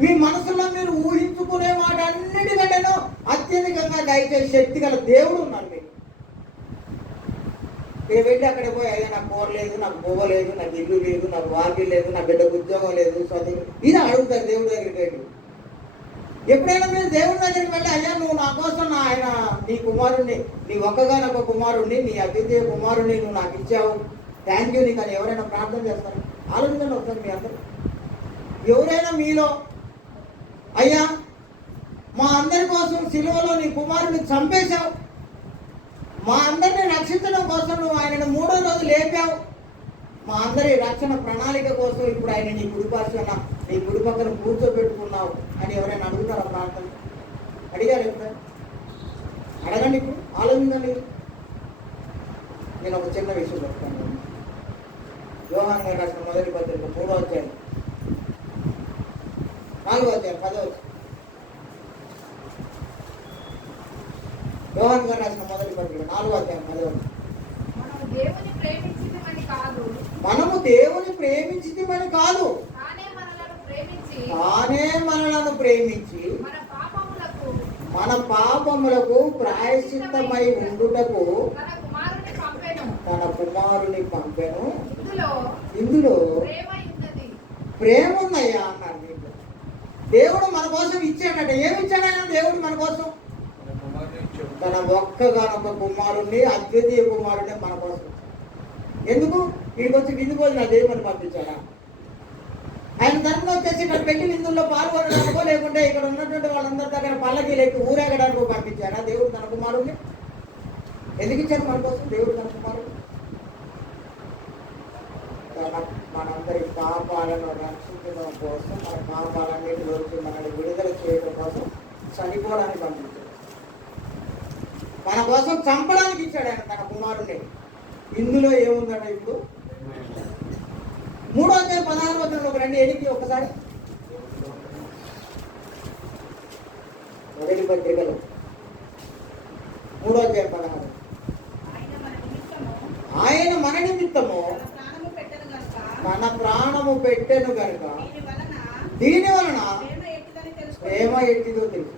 మీ మనసులో మీరు ఊహించుకునే వాటన్నిటికంటేనో అత్యధికంగా దయచేసి శక్తి గల దేవుడు ఉన్నాడు మీకు. మీరు వెళ్ళి అక్కడ పోయి అయ్యా నాకు కూర లేదు, నాకు బొవ్వ లేదు, నాకు ఇల్లు లేదు, నాకు వాకి లేదు, నా బిడ్డకు ఉద్యోగం లేదు, చదువు ఇది అడుగుతారు దేవుడి దగ్గరికి వెళ్ళి. ఎప్పుడైనా మీరు దేవుడి దగ్గరికి వెళ్ళి అయ్యా నువ్వు నా కోసం ఆయన నీ కుమారుణ్ణి, నీ ఒక్కగానొక్క కుమారుణ్ణి, నీ అద్వితీయ కుమారుణ్ణి నువ్వు నాకు ఇచ్చావు, థ్యాంక్ యూ నీకు అని ఎవరైనా ప్రార్థన చేస్తారు? ఆలోచించండి ఒకసారి మీ అందరూ. ఎవరైనా మీలో అయ్యా మా అందరి కోసం సిలువలో నీ కుమారుని చంపేశావు, మా అందరిని రక్షించడం కోసం నువ్వు ఆయనను 3వ రోజు లేపావు, మా అందరి రక్షణ ప్రణాళిక కోసం ఇప్పుడు ఆయన నీ కుడిపార్శ్వన నీ కుడి పక్కన కూర్చోబెట్టుకున్నావు అని ఎవరైనా అడుగుతారా ప్రార్థన? అడిగారు ఎప్పుడైనా? అడగండి, ఇప్పుడు ఆలోచించండి. నేను ఒక చిన్న విషయం చెప్తాను. యోహాను గారు రాసిన మొదటి పత్రిక 3వ అధ్యాయం 4వ అధ్యాయం 10వ వచనం. యోహాను గారు రాసిన మొదటి పత్రిక 4వ అధ్యాయం 10వ వచనం. మనము దేవుని ప్రేమించితిమని కాదు, తానే మనలను ప్రేమించి మన పాపములకు ప్రాయశ్చిత్తమై ఉండుటకు తన కుమారుని పంపెను. ఇందులో ప్రేమ ఉందయ్యా అన్నాడు. దీంట్లో దేవుడు మన కోసం ఇచ్చాడట. ఏమి ఇచ్చాడైనా దేవుడు మన కోసం? తన ఒక్కగానొక్క కుమారుణ్ణి, అద్వితీయ కుమారుణ్ణి మన కోసం. ఎందుకు? వీడికి వచ్చి విందు భోజన దేవుని పంపించాడా? ఆయన తరఫున వచ్చేసి ఇక్కడ పెళ్లి విందుల్లో పాల్గొనడానికో లేకుంటే ఇక్కడ ఉన్నటువంటి వాళ్ళందరి దగ్గర పల్లకి లేక ఊరేగడానికో పంపించాడా దేవుడు తన కుమారుణ్ణి? ఎందుకు ఇచ్చారు మన కోసం దేవుడు తన కుమారుడు? మనందరి పాపాలను రక్షించడం కోసం, మన పాపాలన్నిటిలోకి మనల్ని విడుదల చేయడం కోసం చనిపోవడానికి పంపించాడు. మన కోసం చంపడానికి ఇచ్చాడు ఆయన తన కుమారుణ్ణి. ఇందులో ఏముందంటే ఇప్పుడు 3వ అధ్యాయం 16వ వచనంలోకి రండి. ఎడికి ఒకసారి మొదటి పత్రికలో 3వ అధ్యాయం 16. ఆయన మన నిమిత్తము మన ప్రాణము పెట్టెను కనుక దీని వలన ప్రేమ ఎట్టిదో తెలుసు.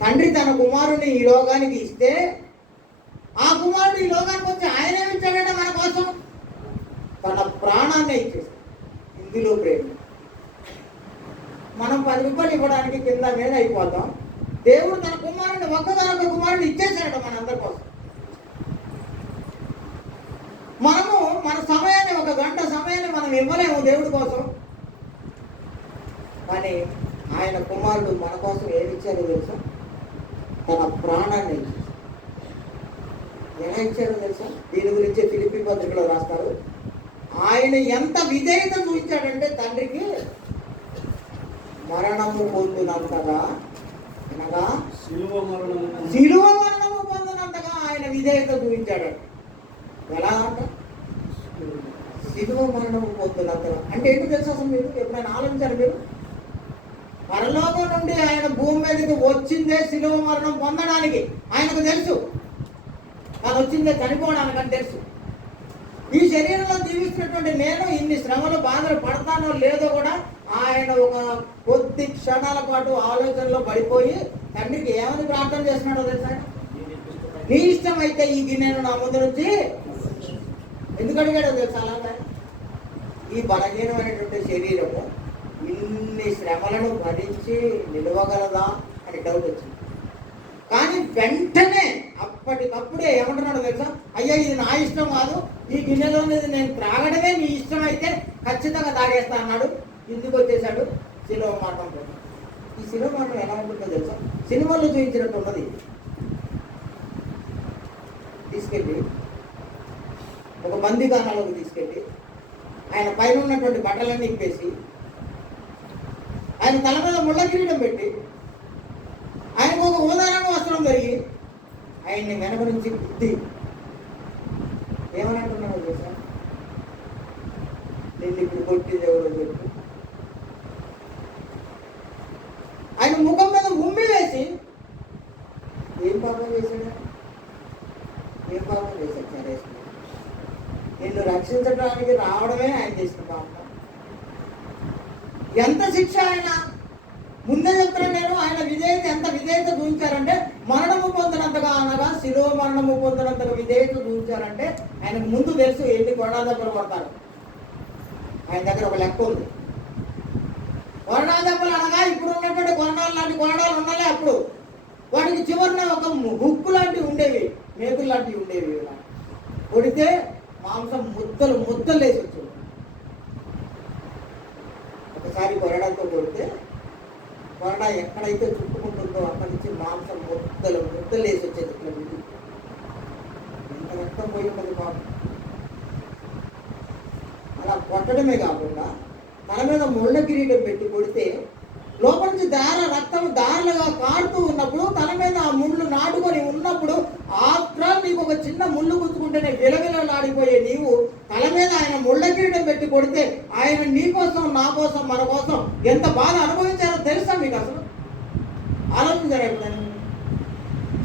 తండ్రి తన కుమారుని ఈ లోకానికి ఇస్తే ఆ కుమారుడు ఈ లోకానికి వచ్చి ఆయన ఏమిచ్చాడంటే మన కోసం తన ప్రాణాన్ని ఇచ్చేస్తాడు. ఇందులో ప్రేమ. మనం 10 రూపాయలు ఇవ్వడానికి కింద మీద అయిపోతాం. దేవుడు తన కుమారుని ఒక్కగానొక్క కుమారుని ఇచ్చేసాడట మనందరి కోసం. మనము మన సమయాన్ని, 1 గంట సమయాన్ని మనం ఇవ్వలేము దేవుడి కోసం. కానీ ఆయన కుమారుడు మన కోసం ఏమి ఇచ్చారో తెలుసా? తన ప్రాణాన్ని ఇచ్చారు. ఎలా ఇచ్చారో తెలుసా? దీని గురించి ఫిలిప్పీ పత్రికలో రాస్తారు. ఆయన ఎంత విధేయత చూపించాడంటే తండ్రికి మరణము పొందినంతగా, అనగా శిలువ మరణము పొందినంతగా ఆయన విధేయత చూపించాడు. ఎలా అంట? శిలువ మరణము పొందినంతగా అంటే ఏంటో తెలుసు అసలు? మీరు ఎప్పుడైనా ఆలోచించారు? మీరు పరలోకం నుండి ఆయన భూమి మీదకి వచ్చిందే శిలువ మరణం పొందడానికి. ఆయనకు తెలుసు అది వచ్చిందే చనిపోవడానికి అని తెలుసు. ఈ శరీరంలో జీవిస్తున్నటువంటి నేను ఇన్ని శ్రమలు బాధలు పడతానో లేదో కూడా ఆయన ఒక కొద్ది క్షణాల పాటు ఆలోచనలో పడిపోయి తండ్రికి ఏమని ప్రార్థన చేస్తున్నాడో తెలుసా? నీ ఇష్టం అయితే ఈ గిన్నెను నా ముందు నుంచి ఎందుకు అడిగాడో తెలుసా? అలాగా ఈ బలహీనమైనటువంటి శరీరము ఇన్ని శ్రమలను భరించి నిలవగలదా అని డౌట్ వచ్చింది. కానీ వెంటనే అప్పటికప్పుడే ఏమంటున్నాడో తెలుసా? అయ్యా ఇది నా ఇష్టం కాదు, ఈ గిన్నెలోనేది నేను త్రాగడమే నీ ఇష్టం అయితే ఖచ్చితంగా తాగేస్తా అన్నాడు. ఇందుకు వచ్చేసాడు శిలువ మరణం. ఈ శిలువ మరణం ఎలా ఉంటుందో తెలుసా? సినిమాల్లో చూపించినట్టు ఉన్నది. తీసుకెళ్ళి ఒక బందీఖానాలోకి తీసుకెళ్ళి ఆయన పైన ఉన్నటువంటి బట్టలన్నీ ఇప్పేసి ఆయన తల మీద ముళ్ళ కిరీటం పెట్టి ఆయనకు ఒక ఊదారంగ వస్త్రం జరిగి ఆయన్ని వెనక నుంచి బుద్ధి ఏమని అంటున్నాడో తెలుసా? నిన్ను ఇప్పుడు కొట్టింది ఎవరో చెప్పు. ఆయన ముఖం మీద ఉమ్మి వేసి ఏం పాపం చేశాడు? ఏం పాపం చేశాడు? సరే, నిన్ను రక్షించడానికి రావడమే ఆయన చేసిన పాపం. ఎంత శిక్ష ఆయన ముందే చెప్తున్నాను నేను. ఆయన విధేయత ఎంత విధేయత చూపించారంటే మరణము పొందినంతగా అనగా శిలువ మరణము పొందినంతగా విధేయత చూపించారంటే ఆయనకు ముందు తెలుసు ఎన్ని కొరడా దెబ్బలు కొడతారు. ఆయన దగ్గర ఒక లెక్క ఉంది. కొరడా దెబ్బలు అనగా ఇప్పుడు ఉన్నటువంటి కొరడాలు లాంటి కొరడాలు ఉండాలి. అప్పుడు వాటికి చివరిన ఒక హుక్కు లాంటివి ఉండేవి, మేకులు లాంటివి ఉండేవి. కొడితే మాంసం ముద్దలు ముద్దలు వేసి వచ్చేది. ఒకసారి కొరడాతో కొడితే కొరడా ఎక్కడైతే చుట్టుకుంటుందో అక్కడి నుంచి మాంసం ముద్దలు ముద్దలు వేసి వచ్చేది. ఇట్లా ఎంత రక్తం పోయి ఉంటుంది బాబు. అలా కొట్టడమే కాకుండా తల మీద ముళ్ళ కిరీటం పెట్టి కొడితే లోపల నుంచి రక్తం దారులుగా కాడుతూ ఉన్నప్పుడు తల మీద ఆ ముళ్ళు నాటుకొని ఉన్నప్పుడు ఆఫ్టర్ నీకు ఒక చిన్న ముళ్ళు గుచ్చుకుంటేనే విలవిలలాడిపోయే నీవు తల మీద ఆయన ముళ్ళ కిరీటం పెట్టి కొడితే ఆయన నీ కోసం నా కోసం మన కోసం ఎంత బాధ అనుభవించారో తెలుసా మీకు? అసలు ఆలోచించారా ఎప్పుడైనా?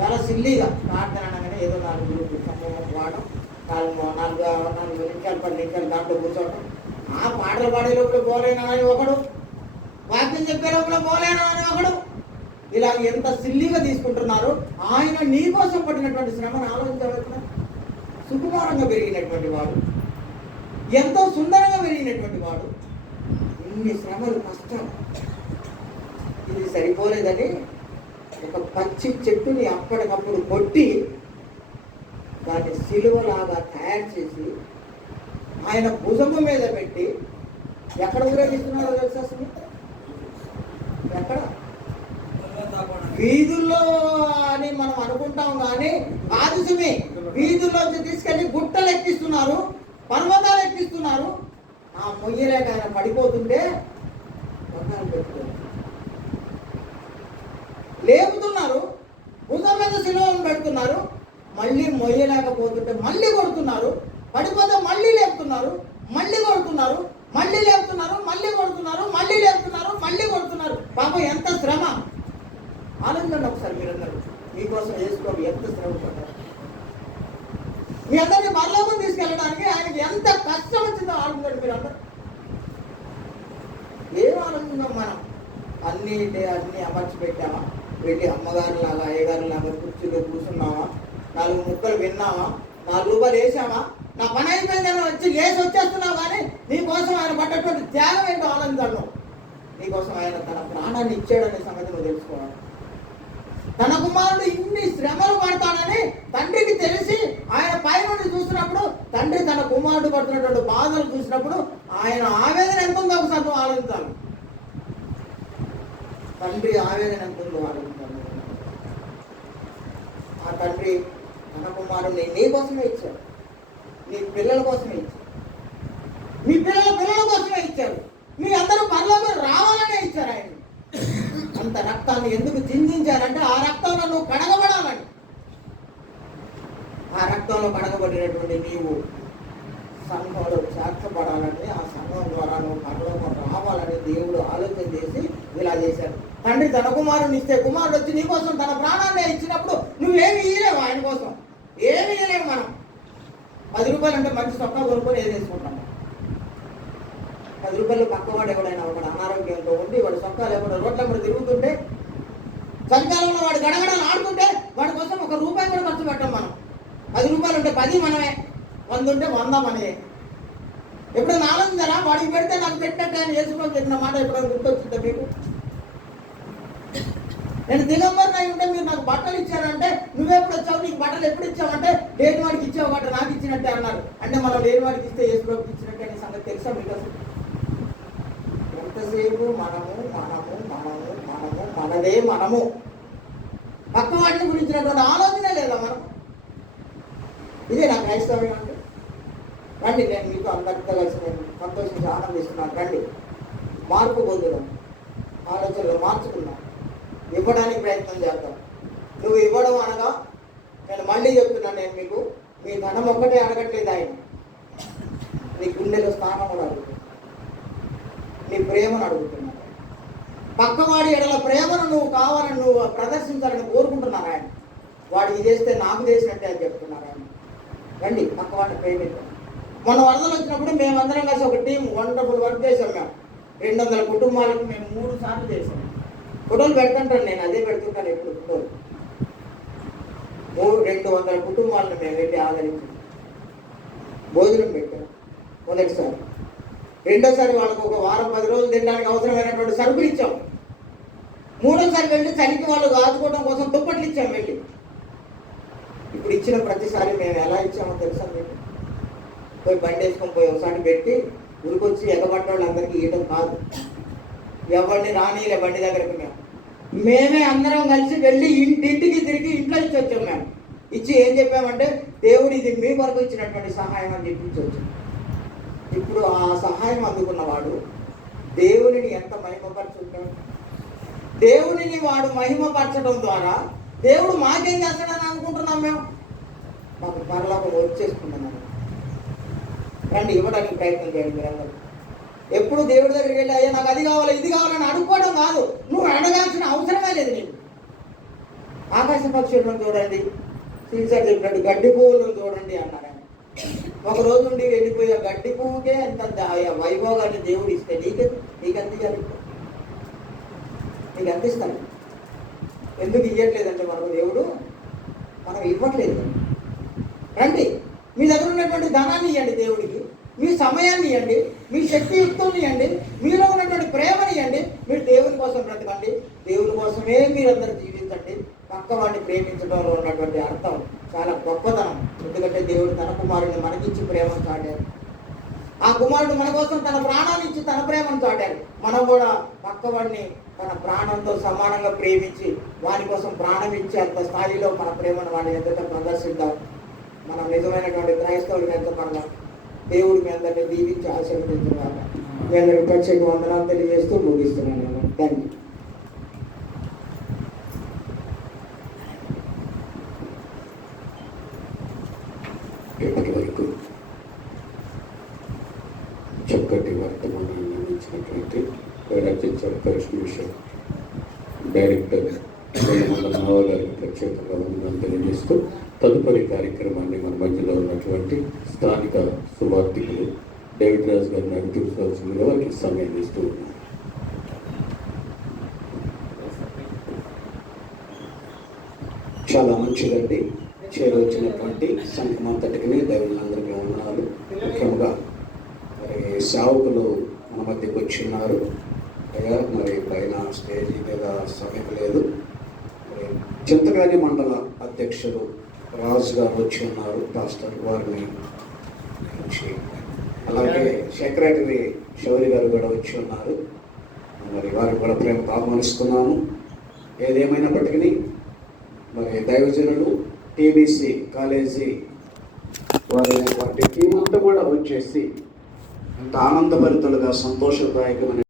చాలా సిల్లీగా ప్రార్థన అనగానే ఏదో 4 గ్రూపులు సమూహం వాడడం, 4 నిమిషాలు 10 నిమిషాలు దాంట్లో కూర్చోవడం, ఆ పాటలు పాడే లోపల పోలేనా అని ఒకడు, వాక్యం చెప్పే లోపల పోలేనా అని ఒకడు, ఇలా ఎంత సిల్లీగా తీసుకుంటున్నారు. ఆయన నీ కోసం పడినటువంటి శ్రమను ఆలోచించవలసిన సుకుమారంగా పెరిగినటువంటి వాడు, ఎంతో సుందరంగా పెరిగినటువంటి వాడు, ఇన్ని శ్రమలు కష్టం. ఇది సరిపోలేదని ఒక పచ్చి చెట్టుని అప్పటికప్పుడు కొట్టి దాన్ని సిలువలాగా తయారు చేసి ఆయన భుజము మీద పెట్టి ఎక్కడ ఊరేగిస్తున్నారో తెలుసా? అసలు ఎక్కడ? వీధుల్లో అని మనం అనుకుంటాం కానీ కాదు సుమి. వీధుల్లోంచి తీసుకెళ్లి గుట్టలు ఎక్కిస్తున్నారు, పర్వతాలు ఎక్కిస్తున్నారు. ఆ మొయ్యలేక ఆయన పడిపోతుంటే పెట్టుకోండి లేపుతున్నారు, భుజం మీద సిలువను పెడుతున్నారు. మళ్ళీ మొయ్యలేకపోతుంటే మళ్ళీ కొడుతున్నారు, పడిపోతే మళ్ళీ లేపుతున్నారు, మళ్ళీ కొడుతున్నారు, మళ్ళీ లేపుతున్నారు, మళ్ళీ కొడుతున్నారు, మళ్ళీ లేపుతున్నారు, మళ్ళీ కొడుతున్నారు. పాపం ఎంత శ్రమ ఆలోచించండి ఒకసారి. మీరందరూ మీకోసం వేసుకోండి ఎంత శ్రమ పడ్డారు. మీ అందరినీ పరలోకం తీసుకెళ్ళడానికి ఆయనకి ఎంత కష్టం వచ్చిందో ఆలోచించండి మీరందరూ. ఏం ఆలోచించాం మనం? అన్ని అమర్చి పెట్టామా? వెళ్ళి అమ్మగారు లాగా అయ్యగారు లాగా కుర్చీలో కూర్చున్నావా? 4 ముక్కలు విన్నావా? 4 రూపాయలు వేసావా? నా పని అయిపోయిందని వచ్చి లేచి వచ్చేస్తున్నావు. కానీ నీకోసం ఆయన పడ్డటువంటి త్యాగం ఏంటో ఆనందాలు. నీకోసం ఆయన తన ప్రాణాన్ని ఇచ్చాడనే సంగతి నువ్వు తెలుసుకోవాలి. తన కుమారుడు ఇన్ని శ్రమలు పడతాడని తండ్రికి తెలిసి ఆయన పైనుండి చూసినప్పుడు, తండ్రి తన కుమారుడు పడుతున్నటువంటి బాధలు చూసినప్పుడు ఆయన ఆవేదన ఎంత ఉందో ఒకసారి నువ్వు ఆలోచించాలి. తండ్రి ఆవేదన ఎంత ఉందో ఆలోచించాలి. ఆ తండ్రి తన కుమారుడిని నీ కోసమే ఇచ్చాడు, నీ పిల్లల కోసమే ఇచ్చాడు, మీ పిల్లల కోసమే ఇచ్చాడు, మీ అందరూ పరలోకం రావాలనే ఇచ్చారు. ఆయన అంత రక్తాన్ని ఎందుకు చిందించారంటే ఆ రక్తంలో నువ్వు కడగబడాలని. ఆ రక్తంలో కడగబడినటువంటి నీవు సంఘంలో చేర్చబడాలని, ఆ సంఘం ద్వారా నువ్వు పరలోకం రావాలని దేవుడు ఆలోచన చేసి ఇలా చేశాడు. తండ్రి తన కుమారుని ఇస్తే కుమారుడు వచ్చి నీ కోసం తన ప్రాణాన్ని ఇచ్చినప్పుడు నువ్వేమి ఇయ్యలేవు. ఆయన కోసం ఏమి ఇయ్యలేవు. మనం 10 రూపాయలు అంటే మంచి చొక్కా కొనుక్కొని ఏది వేసుకుంటాం. 10 రూపాయలు పక్కవాడు ఎవడైనా ఒకడు అనారోగ్యంతో ఉండి వాడు చొక్కాలు ఎవడో రోడ్ల మీద తిరుగుతుంటే, చలికాలంలో వాడు గడగడలు ఆడుతుంటే వాడి కోసం 1 రూపాయి కూడా ఖర్చు పెట్టాం మనం. 10 రూపాయలు ఉంటే 10 మనమే, 100 ఉంటే 100 మనమే. ఎప్పుడైనా ఆలోచించారా? వాడికి పెడితే నాకు పెట్టినట్టు ఆయన వేసుకోని చెప్పిన మాట ఎప్పుడైనా గుర్తొచ్చిందా మీకు? నేను దిగంబరిని అయి ఉంటే మీరు నాకు బట్టలు ఇచ్చారంటే నువ్వెప్పుడు వచ్చావు, నీకు బట్టలు ఎప్పుడు ఇచ్చావంటే లేని వాడికి ఇచ్చావు బట్ట నాకు ఇచ్చినట్టే అన్నారు. అంటే మనం లేని వాడికి ఇస్తే యేసుప్రభుకి ఇచ్చినట్టే అనే సంగతి తెలుసా మీకు? అసలు ఎంతసేపు మనము మనము మనము మనము మనదే మనము, పక్క వాటిని గురించినటువంటి ఆలోచనే లేదా మనం? ఇదే నా క్రైస్తవ్యం అంటే. రండి, నేను మీకు అందరితో కలిసి నేను సంతోషించి ఆనందిస్తున్నాను. రండి, మార్పు పొందుదాం, ఆలోచనలు మార్చుకుందాం, ఇవ్వడానికి ప్రయత్నం చేద్దాం. నువ్వు ఇవ్వడం అనగా నేను మళ్ళీ చెప్తున్నాను, నేను మీకు మీ ధనం ఒక్కటే అడగట్లేదు. ఆయన నీ గుండెలో స్థానం కూడా అడుగుతున్నాను, నీ ప్రేమను అడుగుతున్నాను. పక్కవాడి ఎడల ప్రేమను నువ్వు కావాలని నువ్వు ప్రదర్శించాలని కోరుకుంటున్నారు ఆయన. వాడు ఇది చేస్తే నాకు చేసినట్టే అని చెప్తున్నారు ఆయన. రండి, పక్కవాడిని ప్రేమిద్దాం. మొన్న వరదలు వచ్చినప్పుడు మేమందరం కలిసి ఒక టీం వండర్ఫుల్ వర్క్ చేసాం. మేము 200 కుటుంబాలకు మేము 3 సార్లు చేసాం. ఫోటోలు పెడుతుంటాను, నేను అదే పెడుతుంటాను ఎప్పుడు ఫోటోలు. 200 కుటుంబాలను మేము వెళ్ళి ఆదరించి భోజనం పెట్టాం మొదటిసారి. రెండోసారి వాళ్ళకు ఒక వారం 10 రోజులు తినడానికి అవసరమైనటువంటి సరుకులు ఇచ్చాం. మూడోసారి వెళ్ళి చలికి వాళ్ళు కాచుకోవడం కోసం దుప్పట్లు ఇచ్చాం వెళ్ళి. ఇప్పుడు ఇచ్చిన ప్రతిసారి మేము ఎలా ఇచ్చామో తెలుసా మీకు? పోయి బండి వేసుకొని పోయి ఒకసారి పెట్టి ఉరికొచ్చి ఎగబడ్డ వాళ్ళందరికీ ఇవ్వడం కాదు. ఎవరిని రానిలే బండి దగ్గరకు మేమే అందరం కలిసి వెళ్ళి ఇంటింటికి తిరిగి ఇంట్లో ఇచ్చి వచ్చాం. మేము ఇచ్చి ఏం చెప్పామంటే, దేవుడు ఇది మీ వరకు ఇచ్చినటువంటి సహాయం అని చెప్పించి వచ్చాం. ఇప్పుడు ఆ సహాయం అందుకున్నవాడు దేవునిని ఎంత మహిమపరచుంటాడు? దేవునిని వాడు మహిమపరచడం ద్వారా దేవుడు మాకేం చేస్తాడని అనుకుంటున్నాం మేము. మాకు పరలోకం వచ్చేసుకుంటున్నాము. రండి, ఇవ్వడానికి ప్రయత్నం చేయండి మీరందరూ. ఎప్పుడు దేవుడి దగ్గరికి వెళ్ళి అయ్యా నాకు అది కావాలి ఇది కావాలని అడుక్కోవడం కాదు. నువ్వు అడగాల్సిన అవసరమే లేదు నీకు. ఆకాశ పక్షులను చూడండి, శ్రీసార్ చెప్పినట్టు గడ్డి పువ్వులను చూడండి అన్నారు. ఒక రోజు నుండి వెళ్ళిపోయి ఆ గడ్డి పువ్వుకే ఎంత వైభోగాన్ని దేవుడు ఇస్తే నీకెంత ఇవ్వాలి? నీకు ఎంత ఇస్తాను? ఎందుకు ఇవ్వట్లేదంటే మనకు దేవుడు మనం ఇవ్వట్లేదు. రండి, మీ దగ్గర ఉన్నటువంటి ధనాన్ని ఇవ్వండి దేవుడికి, మీ సమయాన్ని ఇవ్వండి, మీ శక్తియుక్తుల్ని ఇవ్వండి, మీలో ఉన్నటువంటి ప్రేమని ఇవ్వండి. మీరు దేవుని కోసం బ్రతకండి, దేవుని కోసమే మీరందరూ జీవించండి. పక్క వాడిని ప్రేమించడంలో ఉన్నటువంటి అర్థం చాలా గొప్పతనం. ఎందుకంటే దేవుడు తన కుమారుడిని మనకిచ్చి ప్రేమను చాటారు. ఆ కుమారుడు మన కోసం తన ప్రాణాన్ని ఇచ్చి తన ప్రేమను చాటారు. మనం కూడా పక్క వాడిని తన ప్రాణంతో సమానంగా ప్రేమించి వాని కోసం ప్రాణం ఇచ్చే అంత స్థాయిలో మన ప్రేమను వాడిని ఎంత ప్రదర్శిద్దాం. మనం నిజమైనటువంటి క్రైస్తవులు ఎంత పడదాం. దేవుడు మీ అందరినీ దీవించి ఆశీర్వదించుగాక. మీ అందరికీ ప్రత్యేక వందనాలు తెలియజేస్తూ ముగిస్తున్నాను. Thank you. ఇప్పటి వరకు చక్కటి వర్తమానాన్ని అందించినటువంటి రచించారు పరిశ్రమ డైరెక్టర్ నావ గారికి ప్రత్యేకంగా వందనాలు తెలియజేస్తూ తదుపరి కార్యక్రమాన్ని మన మధ్యలో ఉన్నటువంటి స్థానిక సువార్థికులు డేవిడ్ రాజు గారిని నడిపించవలసిందిగా వారికి సమయం ఇస్తూ ఉన్నాం. చాలా మంచిదండి. చేరవచ్చినటువంటి సంఘం అంతటికి దైవులందరికీ వందనాలు. ముఖ్యంగా మరి సేవకులు మన మధ్యకు వచ్చి ఉన్నారు. అయ్యా మరి పైన స్టేజీ మీద సమయం లేదు. మరి చింతగాని మండల అధ్యక్షులు రాజు గారు వచ్చి ఉన్నారు, పాస్టర్ వారిని. అలాగే సెక్రటరీ శౌరి గారు కూడా వచ్చి ఉన్నారు. మరి వారికి కూడా ప్రేమ ఆహ్వానిస్తున్నాను. ఏదేమైనప్పటికీ మరి దైవజనులు టీబీసీ కాలేజీ వారి టీం అంతా కూడా వచ్చేసి ఎంత ఆనందభరితులుగా సంతోషదాయకమైన